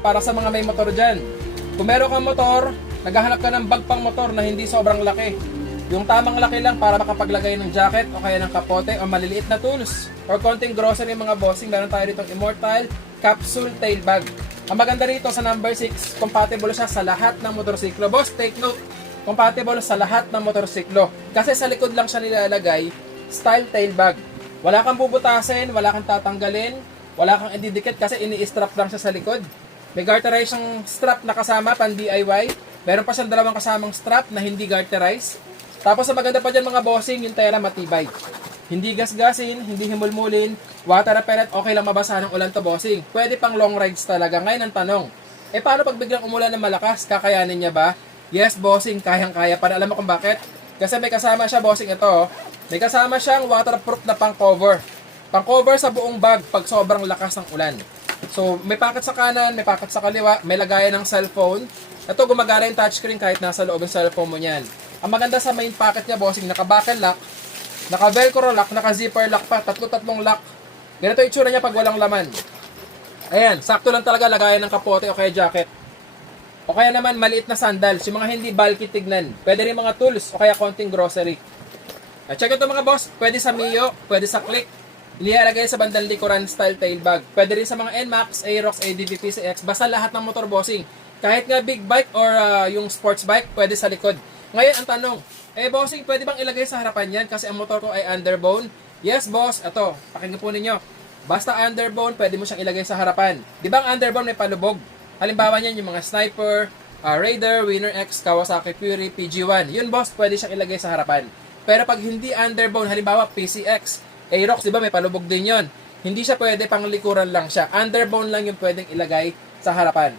para sa mga may motor dyan. Kung meron kang motor, naghahanap ka ng bag pang motor na hindi sobrang laki. Yung tamang laki lang para makapaglagay ng jacket o kaya ng kapote o maliliit na tools. Or konting grocery mga bossing, meron tayo ditong Immortal Capsule Tail Bag. Ang maganda rito sa number 6, compatible siya sa lahat ng motorsiklo. Boss, take note, compatible sa lahat ng motorsiklo. Kasi sa likod lang siya nilalagay, style tail bag. Wala kang bubutasin, wala kang tatanggalin, wala kang ididikit kasi ini-strap lang siya sa likod. May garterize siyang strap na kasama, pan DIY. Meron pa siyang dalawang kasamang strap na hindi garterize. Tapos sa maganda pa dyan mga bossing, yung tela matibay. Hindi gasgasin, hindi himulmulin, water repellent, okay lang mabasa ng ulan to bossing. Pwede pang long rides talaga. Ngayon ang tanong, paano pag biglang umulan ng malakas, kakayanin niya ba? Yes bossing, kayang-kaya. Para alam mo kung bakit? Kasi may kasama siya bossing ito. May kasama siyang waterproof na pang-cover. Pang-cover sa buong bag pag sobrang lakas ng ulan. So, may packet sa kanan, may packet sa kaliwa, may lagayan ng cellphone. Ito, gumagana yung touchscreen kahit nasa loob ng cellphone mo niyan. Ang maganda sa main packet niya, bossing, naka-buckle lock, naka-velcro lock, naka-zipper lock pa, tatlo-tatlong lock. Ganito yung itsura niya pag walang laman. Ayan, sakto lang talaga lagayan ng kapote o kaya jacket. O kaya naman, maliit na sandals, yung mga hindi bulky tignan. Pwede rin mga tools o kaya konting grocery. Check ito mga boss, pwede sa Mio, pwede sa Click. Inilalagay sa bandang likuran style tail bag. Pwede rin sa mga NMAX, Aerox, ADV, PCX, basta lahat ng motor bossing. Kahit nga big bike or yung sports bike, pwede sa likod. Ngayon ang tanong, bossing, pwede bang ilagay sa harapan yan kasi ang motor ko ay underbone? Yes boss, ito, pakinggan po ninyo. Basta underbone, pwede mo siyang ilagay sa harapan. Di ba ang underbone may palubog? Halimbawa niyan yung mga Sniper, Raider, Winner X, Kawasaki Fury, PG1. Yun boss, pwede siyang ilagay sa harapan. Pero pag hindi underbone, halimbawa PCX, Aerox, di ba may palubog din yon. Hindi siya pwede, pang likuran lang siya. Underbone lang yung pwedeng ilagay sa harapan.